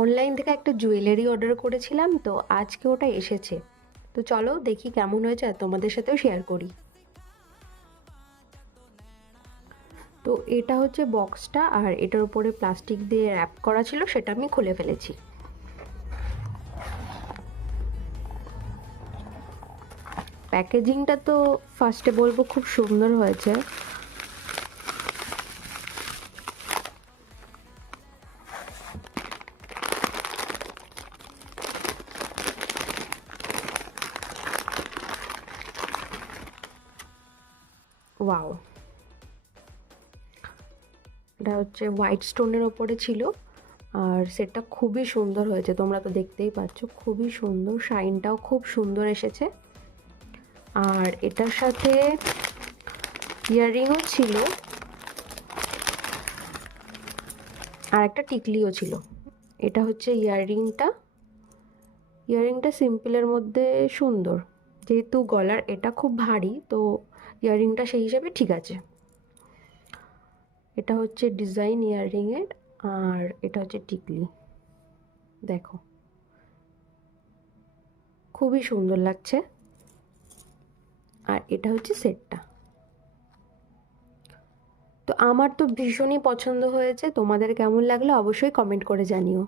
Online থেকে একটা jewellery order করেছিলাম, তো আজকে ওটা এসেছে। তো চলো দেখি কেমন হয়েছে আর তোমাদের সাথেও শেয়ার করি। তো এটা হচ্ছে বক্সটা, আর এটার উপরে প্লাস্টিক দিয়ে র্যাপ করা ছিল, সেটা আমি খুলে ফেলেছি। প্যাকেজিংটা তো ফার্স্টে বলবো খুব সুন্দর হয়েছে। ওয়াও, এটা হচ্ছে হোয়াইট স্টোনের ওপরে ছিল, আর সেটটা খুবই সুন্দর হয়েছে, তোমরা তো দেখতেই পাচ্ছ, খুবই সুন্দর, শাইনটাও খুব সুন্দর এসেছে। আর এটার সাথে ইয়াররিংও ছিল, আর একটা টিকলিও ছিল। এটা হচ্ছে ইয়াররিংটা সিম্পলের মধ্যে সুন্দর, যেহেতু গলার এটা খুব ভারী, তো ইয়াররিংটা সেই হিসাবে ঠিক আছে। এটা হচ্ছে ডিজাইন ইয়াররিংয়ের, আর এটা হচ্ছে টিকলি, দেখো খুবই সুন্দর লাগছে। আর এটা হচ্ছে সেটটা। তো আমার তো ভীষণই পছন্দ হয়েছে, তোমাদের কেমন লাগলো অবশ্যই কমেন্ট করে জানিও।